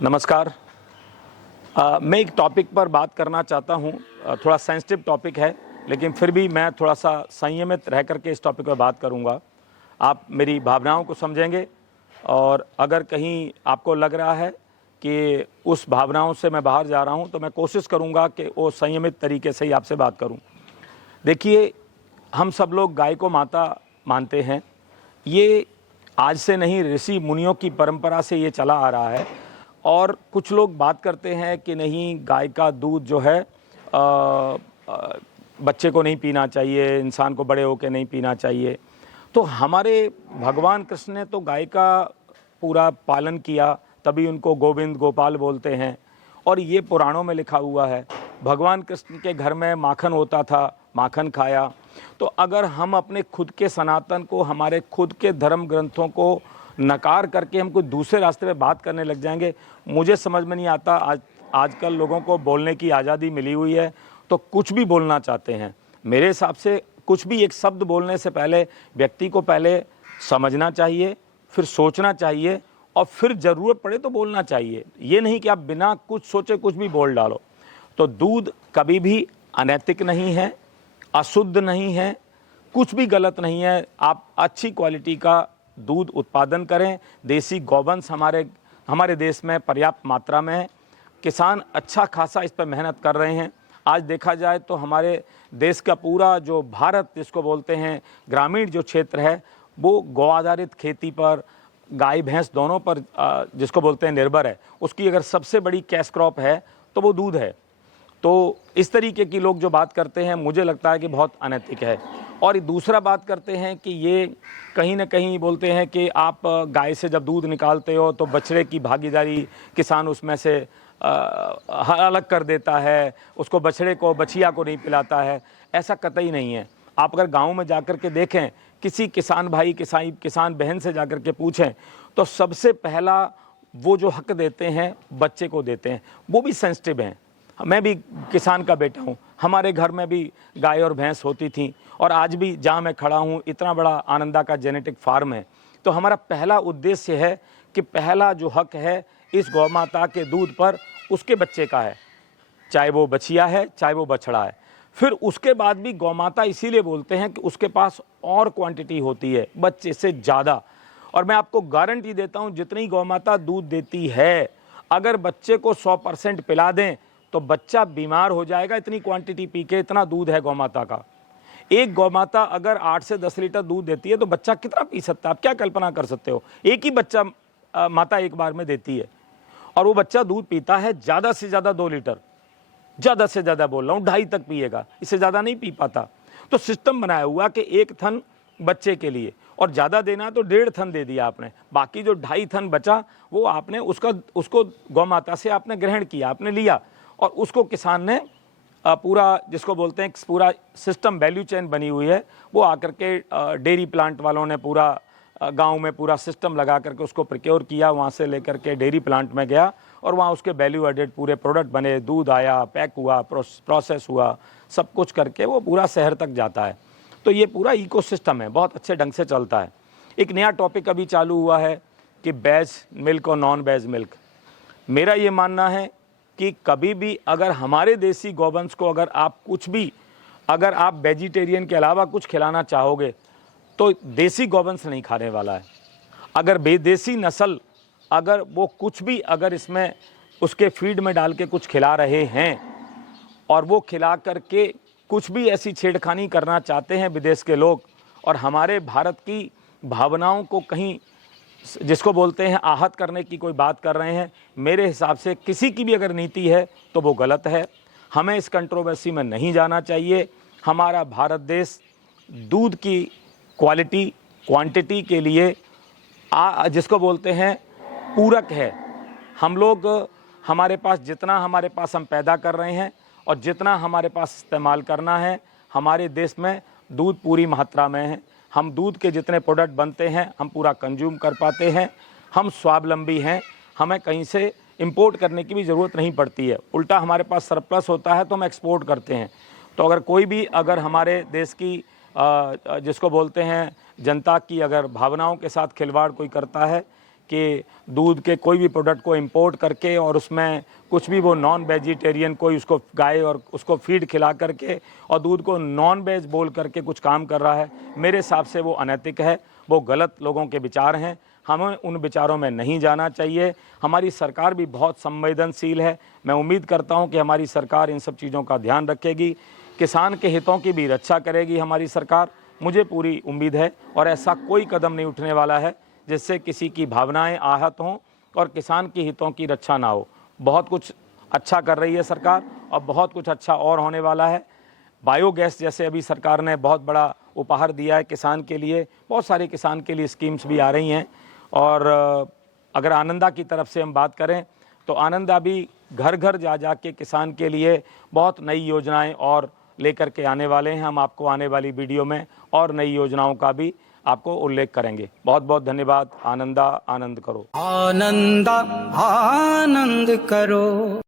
नमस्कार। मैं एक टॉपिक पर बात करना चाहता हूं। थोड़ा सेंसिटिव टॉपिक है, लेकिन फिर भी मैं थोड़ा सा संयमित रह करके इस टॉपिक पर बात करूंगा। आप मेरी भावनाओं को समझेंगे और अगर कहीं आपको लग रहा है कि उस भावनाओं से मैं बाहर जा रहा हूं, तो मैं कोशिश करूंगा कि वो संयमित तरीके से ही आपसे बात करूं। देखिए, हम सब लोग गाय को माता मानते हैं। ये आज से नहीं, ऋषि मुनियों की परंपरा से ये चला आ रहा है। और कुछ लोग बात करते हैं कि नहीं, गाय का दूध जो है बच्चे को नहीं पीना चाहिए, इंसान को बड़े होकर नहीं पीना चाहिए। तो हमारे भगवान कृष्ण ने तो गाय का पूरा पालन किया, तभी उनको गोविंद गोपाल बोलते हैं। और ये पुराणों में लिखा हुआ है। भगवान कृष्ण के घर में माखन होता था, माखन खाया। तो अगर हम अपने खुद के सनातन को, हमारे खुद के धर्म ग्रंथों को नकार करके हम कोई दूसरे रास्ते पे बात करने लग जाएंगे, मुझे समझ में नहीं आता। आजकल लोगों को बोलने की आज़ादी मिली हुई है, तो कुछ भी बोलना चाहते हैं। मेरे हिसाब से कुछ भी एक शब्द बोलने से पहले व्यक्ति को पहले समझना चाहिए, फिर सोचना चाहिए और फिर ज़रूरत पड़े तो बोलना चाहिए। ये नहीं कि आप बिना कुछ सोचे कुछ भी बोल डालो। तो दूध कभी भी अनैतिक नहीं है, अशुद्ध नहीं है, कुछ भी गलत नहीं है। आप अच्छी क्वालिटी का दूध उत्पादन करें। देसी गौवंश हमारे देश में पर्याप्त मात्रा में है। किसान अच्छा खासा इस पर मेहनत कर रहे हैं। आज देखा जाए तो हमारे देश का पूरा जो भारत जिसको बोलते हैं, ग्रामीण जो क्षेत्र है, वो गौ आधारित खेती पर, गाय भैंस दोनों पर जिसको बोलते हैं निर्भर है। उसकी अगर सबसे बड़ी कैश क्रॉप है तो वो दूध है। तो इस तरीके की लोग जो बात करते हैं, मुझे लगता है कि बहुत अनैतिक है। और दूसरा बात करते हैं कि ये कहीं ना कहीं बोलते हैं कि आप गाय से जब दूध निकालते हो तो बछड़े की भागीदारी किसान उसमें से अलग कर देता है, उसको बछड़े को, बछिया को नहीं पिलाता है। ऐसा कतई नहीं है। आप अगर गाँव में जाकर के देखें, किसी किसान भाई, किसान बहन से जाकर के पूछें, तो सबसे पहला वो जो हक देते हैं बच्चे को देते हैं। वो भी सेंसिटिव हैं। मैं भी किसान का बेटा हूँ। हमारे घर में भी गाय और भैंस होती थी, और आज भी जहाँ मैं खड़ा हूँ, इतना बड़ा आनंदा का जेनेटिक फार्म है। तो हमारा पहला उद्देश्य है कि पहला जो हक है इस गौ माता के दूध पर, उसके बच्चे का है, चाहे वो बछिया है, चाहे वो बछड़ा है। फिर उसके बाद भी गौ माता इसीलिए बोलते हैं कि उसके पास और क्वांटिटी होती है, बच्चे से ज़्यादा। और मैं आपको गारंटी देता हूँ, जितनी गौ माता दूध देती है, अगर बच्चे को 100% पिला दें तो बच्चा बीमार हो जाएगा। इतनी क्वांटिटी पी के, इतना दूध है गौ माता का। एक गौ माता अगर 8 से 10 लीटर दूध देती है तो बच्चा कितना पी सकता है, आप क्या कल्पना कर सकते हो। एक ही बच्चा माता एक बार में देती है, और वो बच्चा दूध पीता है ज़्यादा से ज़्यादा 2 लीटर, ज़्यादा से ज़्यादा बोल रहा हूँ 2.5 तक पिएगा, इससे ज़्यादा नहीं पी पाता। तो सिस्टम बनाया हुआ कि 1 थन बच्चे के लिए, और ज़्यादा देना है तो 1.5 थन दे दिया आपने। बाकी जो 2.5 थन बचा, वो आपने उसको गौ माता से आपने ग्रहण किया, आपने लिया, और उसको किसान ने पूरा, जिसको बोलते हैं पूरा सिस्टम, वैल्यू चेन बनी हुई है, वो आकर के डेयरी प्लांट वालों ने पूरा गांव में पूरा सिस्टम लगा करके उसको प्रोक्योर किया। वहाँ से लेकर के डेयरी प्लांट में गया, और वहाँ उसके वैल्यू एडेड पूरे प्रोडक्ट बने, दूध आया, पैक हुआ, प्रोसेस हुआ, सब कुछ करके वो पूरा शहर तक जाता है। तो ये पूरा इकोसिस्टम है, बहुत अच्छे ढंग से चलता है। एक नया टॉपिक अभी चालू हुआ है कि वेज मिल्क और नॉन वेज मिल्क। मेरा ये मानना है कि कभी भी अगर हमारे देसी गौवंश को अगर आप वेजिटेरियन के अलावा कुछ खिलाना चाहोगे, तो देसी गौवंश नहीं खाने वाला है। अगर बेदेसी नस्ल, अगर वो कुछ भी अगर इसमें उसके फीड में डाल के कुछ खिला रहे हैं, और वो खिला करके कुछ भी ऐसी छेड़खानी करना चाहते हैं विदेश के लोग, और हमारे भारत की भावनाओं को कहीं, जिसको बोलते हैं, आहत करने की कोई बात कर रहे हैं, मेरे हिसाब से किसी की भी अगर नीति है तो वो गलत है। हमें इस कंट्रोवर्सी में नहीं जाना चाहिए। हमारा भारत देश दूध की क्वालिटी, क्वांटिटी के लिए जिसको बोलते हैं पूरक है। हम लोग, हमारे पास जितना हम पैदा कर रहे हैं और जितना हमारे पास इस्तेमाल करना है, हमारे देश में दूध पूरी मात्रा में है। हम दूध के जितने प्रोडक्ट बनते हैं हम पूरा कंज्यूम कर पाते हैं। हम स्वावलंबी हैं, हमें कहीं से इंपोर्ट करने की भी ज़रूरत नहीं पड़ती है। उल्टा हमारे पास सरप्लस होता है तो हम एक्सपोर्ट करते हैं। तो अगर कोई भी अगर हमारे देश की जिसको बोलते हैं जनता की अगर भावनाओं के साथ खिलवाड़ कोई करता है कि दूध के कोई भी प्रोडक्ट को इंपोर्ट करके और उसमें कुछ भी वो नॉन वेजिटेरियन कोई उसको गाय और उसको फीड खिला करके और दूध को नॉन वेज बोल करके कुछ काम कर रहा है, मेरे हिसाब से वो अनैतिक है, वो गलत लोगों के विचार हैं। हमें उन विचारों में नहीं जाना चाहिए। हमारी सरकार भी बहुत संवेदनशील है। मैं उम्मीद करता हूं कि हमारी सरकार इन सब चीज़ों का ध्यान रखेगी, किसान के हितों की भी रक्षा करेगी हमारी सरकार, मुझे पूरी उम्मीद है। और ऐसा कोई कदम नहीं उठने वाला है जिससे किसी की भावनाएं आहत हों और किसान के हितों की रक्षा ना हो। बहुत कुछ अच्छा कर रही है सरकार और बहुत कुछ अच्छा और होने वाला है। बायोगैस जैसे अभी सरकार ने बहुत बड़ा उपहार दिया है किसान के लिए, बहुत सारे किसान के लिए स्कीम्स भी आ रही हैं। और अगर आनंदा की तरफ से हम बात करें तो आनंदा भी घर घर जा जा के किसान के लिए बहुत नई योजनाएं और लेकर के आने वाले हैं। हम आपको आने वाली वीडियो में और नई योजनाओं का भी आपको उल्लेख करेंगे। बहुत बहुत धन्यवाद। आनंदा आनंद करो। आनंदा आनंद करो।